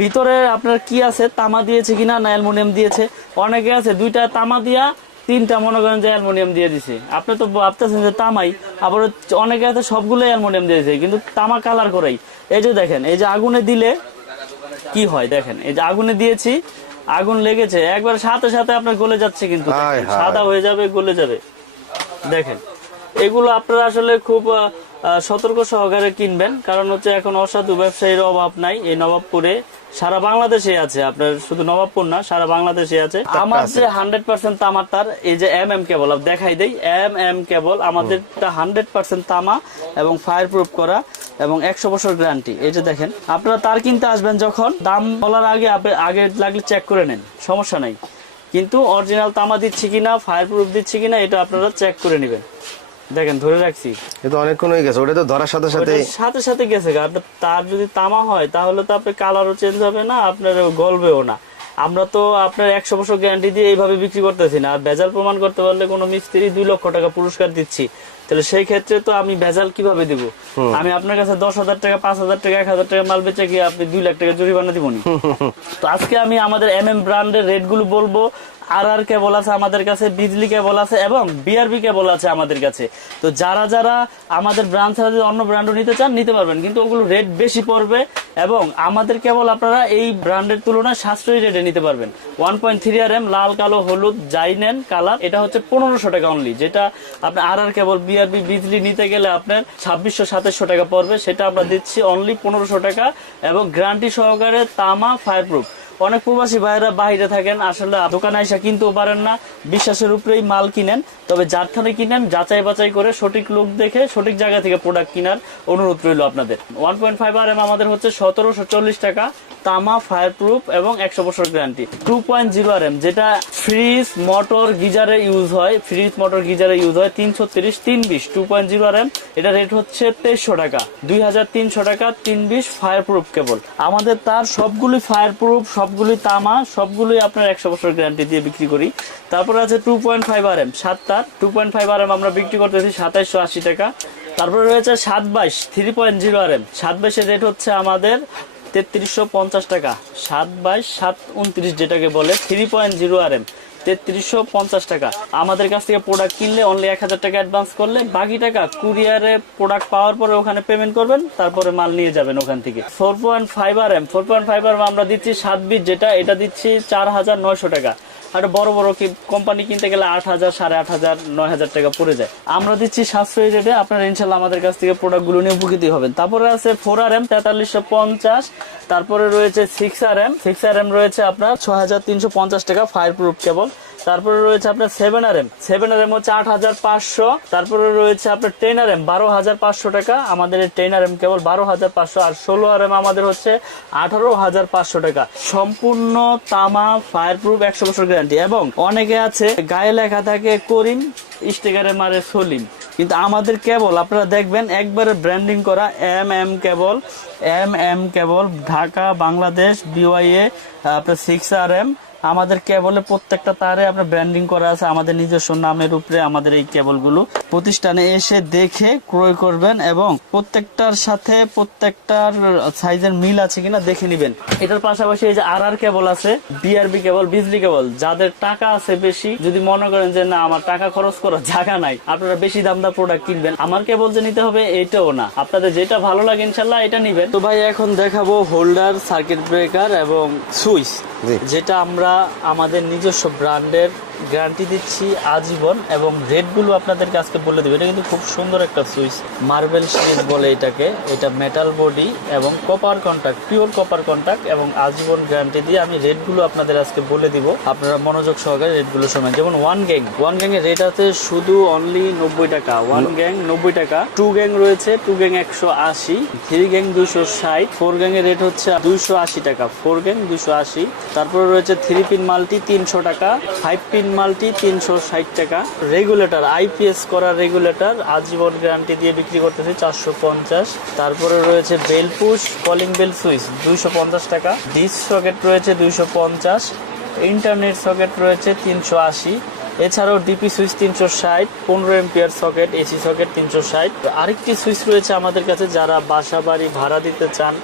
ভিতরে আপনার কি আছে? তামা দিয়েছে কিনা? না অ্যালুমিনিয়াম দিয়েছে। অনেকে আছে দুইটা তামা দিয়া তিনটা মনে করেন যে অ্যালুমিনিয়াম দিয়ে দিছে। আপনি তো ভাবতেছেন যে তামাই আবার অনেকে আছে সবগুলো অ্যালুমিনিয়াম দিয়েছে কিন্তু তামা কালার করেই। এই যে দেখেন এই যে আগুনে দিলে কি হয়? দেখেন এই যে আগুনে দিয়েছি আগুন লেগেছে একবার সাথে সাথে আপনার গলে যাচ্ছে কিন্তু। সাদা হয়ে যাবে গলে যাবে। দেখেন এগুলো আপনারা আসলে খুব সতর্ক সহকারে কিনবেন কারণ হচ্ছে এখন অসাধু ব্যবসায়ীর অভাব নাই। এই নবাবপুরে সারা বাংলাদেশে আছে আপনার শুধু নবাবপুর না সারা বাংলাদেশে আছে। আমার যে হান্ড্রেড পার্সেন্ট তামার তার এই যে এম এম কেবল দেখাই দেই এম এম কেবল আমাদেরটা হান্ড্রেড পার্সেন্ট তামা এবং ফায়ার প্রুফ করা এবং একশো বছর গ্যারান্টি এই যে দেখেন আপনারা তার কিনতে আসবেন যখন দাম বলার আগে আগে লাগলে চেক করে নেন সমস্যা নাই। কিন্তু অরিজিনাল তামা দিচ্ছি কিনা ফায়ার প্রুফ দিচ্ছি কিনা এটা আপনারা চেক করে নেবেন। দেখেন ধরে রাখছি। এ তো অনেকক্ষণ হয়ে গেছে ওটা তো ধরার সাথে সাথে সাথে সাথে গেছে। আপনার তার যদি তামা হয় তাহলে তো আপনার কালারও চেঞ্জ হবে না আপনার গলবেও না। আমরা তো আপনার একশো বছর গ্যারান্টি দিয়ে এইভাবে বিক্রি করতেছি না। আর ভেজাল প্রমাণ করতে পারলে কোনো মিস্ত্রি দুই লক্ষ টাকা পুরস্কার দিচ্ছি। তাহলে সেই ক্ষেত্রে তো আমি ভেজাল কীভাবে দিব? আমি আপনার কাছে দশ হাজার টাকা পাঁচ হাজার টাকা এক হাজার টাকা মাল বেচে গিয়ে আপনি দুই লাখ টাকা জরিমানা দিবনি তো আজকে আমি আমাদের এম এম ব্র্যান্ডের রেটগুলো বলব। আর আর কেবল আছে আমাদের কাছে বিজলি কেবল আছে এবং বিআরবি কেবল আছে আমাদের কাছে। তো যারা যারা আমাদের ব্র্যান্ড ছাড়া যদি অন্য ব্র্যান্ডও নিতে চান নিতে পারবেন। কিন্তু ওগুলো রেট বেশি পড়বে এবং আমাদের কেবল আপনারা এই ব্র্যান্ডের তুলনায় সাশ্রয়ী রেটে নিতে পারবেন। One point three R M লাল কালো হলুদ যাই নেন কালার। এটা হচ্ছে পনেরোশো টাকা অনলি যেটা আপনার আর আর কেবল বিআরবি বিজলি নিতে গেলে আপনার ছাব্বিশশো, সাতাশশো টাকা পড়বে। সেটা আমরা দিচ্ছি অনলি পনেরোশো টাকা এবং গ্যারান্টি সহকারে তামা ফায়ার প্রুফ অনেক প্রবাসী ভাইরা বাইরে থাকেন, আসলে দোকানে এসে কিনতেও পারেন না। বিশ্বাসের উপরেই মাল কিনেন, তবে যারখানে কিনেন, যাচাই বাছাই করে সঠিক লোক দেখে সঠিক জায়গা থেকে প্রোডাক্ট কেনার অনুরোধ রইল আপনাদের। One point five R M আমাদের হচ্ছে সতেরোশো চল্লিশ টাকা, তামা ফায়ার প্রুফ এবং একশো বছর guarantee two point zero R M যেটা ফ্রিজ মোটর গিজারে ইউজ হয়, ফ্রিজ মোটর গিজারে ইউজ হয়, তিনশো তিরিশ তিন বিশ two point zero R M এটা রেট হচ্ছে তেইশশো টাকা। দুই হাজার তিনশো টাকা তিন বিশ ফায়ার প্রুফ কেবল আমাদের তার সবগুলি ফায়ার প্রুফ সবগুলি তামা, সবগুলোই আপনার একশো বছর গ্যারান্টি দিয়ে বিক্রি করি। তারপরে আছে two point five R M সাত তার। Two point five R M আমরা বিক্রি করতেছি সাতাইশশো আশি টাকা। তারপরে রয়েছে সাত বাইশ three point zero R M সাত বাইশের রেট হচ্ছে আমাদের তেত্রিশশো পঞ্চাশ টাকা, সাত বাই সাত উনত্রিশ যেটাকে বলে three point zero R M তেত্রিশশো পঞ্চাশ টাকা। আমাদের কাছ থেকে প্রোডাক্ট কিনলে অনলি এক হাজার টাকা অ্যাডভান্স করলে বাকি টাকা কুরিয়ারে প্রোডাক্ট পাওয়ার পরে ওখানে পেমেন্ট করবেন, তারপরে মাল নিয়ে যাবেন ওখান থেকে। Four point five R M four point five R আমরা দিচ্ছি সাত বিট যেটা, এটা দিচ্ছি চার হাজার নয়শো টাকা। আর বড় বড় কি কোম্পানি কিনতে গেলে আট হাজার, সাড়ে আট হাজার, নয় হাজার টাকা পড়ে যায়। আমরা দিচ্ছি সাশ্রয়ী রেটে আপনার ইনশাল্লাহ আমাদের কাছ থেকে প্রোডাক্টগুলো নিয়ে উপকৃত হবেন। তারপরে আছে ফোর আর এম তেতাল্লিশশো পঞ্চাশ। তারপরে রয়েছে six R M six R M রয়েছে আপনার ছ হাজার তিনশো পঞ্চাশ টাকা ফায়ার প্রুফ কেবল তারপরে রয়েছে আপনার seven R M seven R M হচ্ছে আট হাজার পাঁচশো। তারপরে রয়েছে আপনার টেন আর এম বারো হাজার পাঁচশো টাকা। আমাদের এই টেন আর এম কেবল বারো হাজার পাঁচশো। আর ষোলো আর এম আমাদের হচ্ছে আঠারো হাজার পাঁচশো টাকা। সম্পূর্ণ তামা ফায়ার প্রুফ একশো বছর গ্যারান্টি এবং অনেকে আছে, গায়ে লেখা থাকে, করিম স্টিকারে মারে সলিম। কিন্তু আমাদের কেবল, আপনারা দেখবেন, একবারে ব্র্যান্ডিং করা M M cable M M cable, Dhaka, Bangladesh বিওয়াইএ আপনার সিক্স আর এম আমাদের কেবলে প্রত্যেকটা তারে আপনার ব্র্যান্ডিং করা আছে আমাদের নিজস্ব নামের উপরে আমাদের এই কেবলগুলো। প্রতিষ্ঠানে এসে দেখে ক্রয় করবেন এবং প্রত্যেকটার সাথে প্রত্যেকটার সাইজের মিল আছে কিনা দেখে নেবেন। এটার পাশাপাশি এই যে আর আর কেবল আছে বিআরবি কেবল বিজলি কেবল যাদের টাকা আছে বেশি যদি মনে করেন যে না আমার টাকা খরচ করার জায়গা নাই আপনারা বেশি দাম দা প্রোডাক্ট কিনবেন। আমার কেবল যে নিতে হবে এটাও না। আপনাদের যেটা ভালো লাগে ইনশাল্লাহ এটা নিবেন। তো ভাই এখন দেখাবো হোল্ডার সার্কিট ব্রেকার এবং সুইচ যেটা আমরা আমাদের নিজস্ব ব্র্যান্ডের গ্যারান্টি দিচ্ছি আজীবন এবং রেটগুলো আপনাদেরকে আজকে বলে দেবো। এটা কিন্তু খুব সুন্দর একটা সুইচ। মার্বেল সিরিজ বলে এটাকে। এটা মেটাল বডি এবং copper contact pure copper contact এবং আজীবন গ্যারান্টি দিয়ে আমি রেটগুলো আপনাদের আজকে বলে দিব। আপনারা মনোযোগ সহকারে রেটগুলো শোনেন। যেমন ওয়ান গ্যাং ওয়ান গ্যাং এর রেট আছে শুধু অনলি নব্বই টাকা। ওয়ান গ্যাং নব্বই টাকা। টু গ্যাং রয়েছে। টু গ্যাং একশো আশি। থ্রি গ্যাং দুশো ষাট। ফোর গ্যাং এর রেট হচ্ছে দুইশো আশি টাকা। ফোর গ্যাং দুশো আশি। তারপরে রয়েছে থ্রি পিন মাল্টি তিনশো টাকা। ফাইভ পিন মাল্টি তিনশো ষাট টাকা। রেগুলেটর আইপিএস করা রেগুলেটর, আজীবন গ্যারান্টি দিয়ে বিক্রি করতেছি চারশো পঞ্চাশ। তারপরে রয়েছে bell push calling bell switch দুইশো পঞ্চাশ টাকা। ডিস সকেট রয়েছে দুইশো পঞ্চাশ। ইন্টারনেট সকেট রয়েছে তিনশো আশি। এছাড়াও ডিপি সুইচ তিনশো ষাট, পনেরো এম্পিয়ার সকেট এসি সকেট তিনশো ষাট। আরেকটি সুইচ রয়েছে আমাদের কাছে যারা বাসা বাড়ি ভাড়া দিতে চান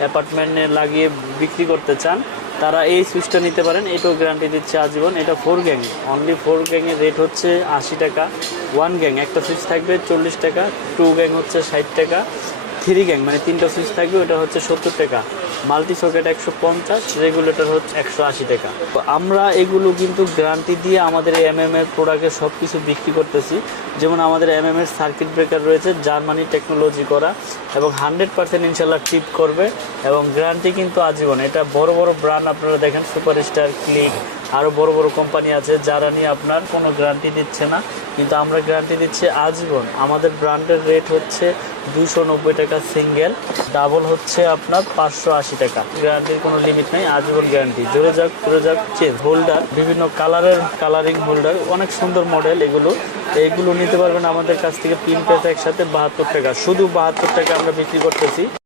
অ্যাপার্টমেন্টে লাগিয়ে বিক্রি করতে চান তারা এই সুইচটা নিতে পারেন, এটাও গ্যারান্টি দিচ্ছে আজীবন। এটা ফোর গ্যাং অনলি ফোর গ্যাংয়ের রেট হচ্ছে আশি টাকা। ওয়ান গ্যাং একটা সুইচ থাকবে চল্লিশ টাকা টু গ্যাং হচ্ছে ষাট টাকা থ্রি গ্যাং মানে তিনটা সুইচ থাকবে, ওটা হচ্ছে সত্তর টাকা। মাল্টি সকেট একশো পঞ্চাশ রেগুলেটর হচ্ছে একশো আশি টাকা। তো আমরা এগুলো কিন্তু গ্যারান্টি দিয়ে আমাদের এম এম এর প্রোডাক্টের সব কিছু বিক্রি করতেছি। যেমন আমাদের এম এম এর সার্কিট ব্রেকার রয়েছে জার্মানি টেকনোলজি করা, এবং হান্ড্রেড পার্সেন্ট ইনশাল্লাহ টিপ করবে, এবং গ্যারান্টি কিন্তু আজীবন। এটা বড় বড় ব্র্যান্ড আপনারা দেখেন সুপারস্টার ক্লিক আরও বড় বড় কোম্পানি আছে যারা নিয়ে আপনার কোনো গ্যারান্টি দিচ্ছে না। কিন্তু আমরা গ্যারান্টি দিচ্ছি আজীবন। আমাদের ব্র্যান্ডের রেট হচ্ছে দুশো নব্বই টাকা সিঙ্গেল ডাবল হচ্ছে আপনার পাঁচশো আশি টাকা। গ্যারান্টির কোনো লিমিট নেই, আজীবন গ্যারান্টি জোরে যাক জোরে যাক চেঞ্জ হোল্ডার বিভিন্ন কালারের কালারিং হোল্ডার অনেক সুন্দর মডেল এগুলো। এইগুলো নিতে পারবেন আমাদের কাছ থেকে তিন পেজ একসাথে বাহাত্তর টাকা। শুধু বাহাত্তর টাকা আমরা বিক্রি করতেছি।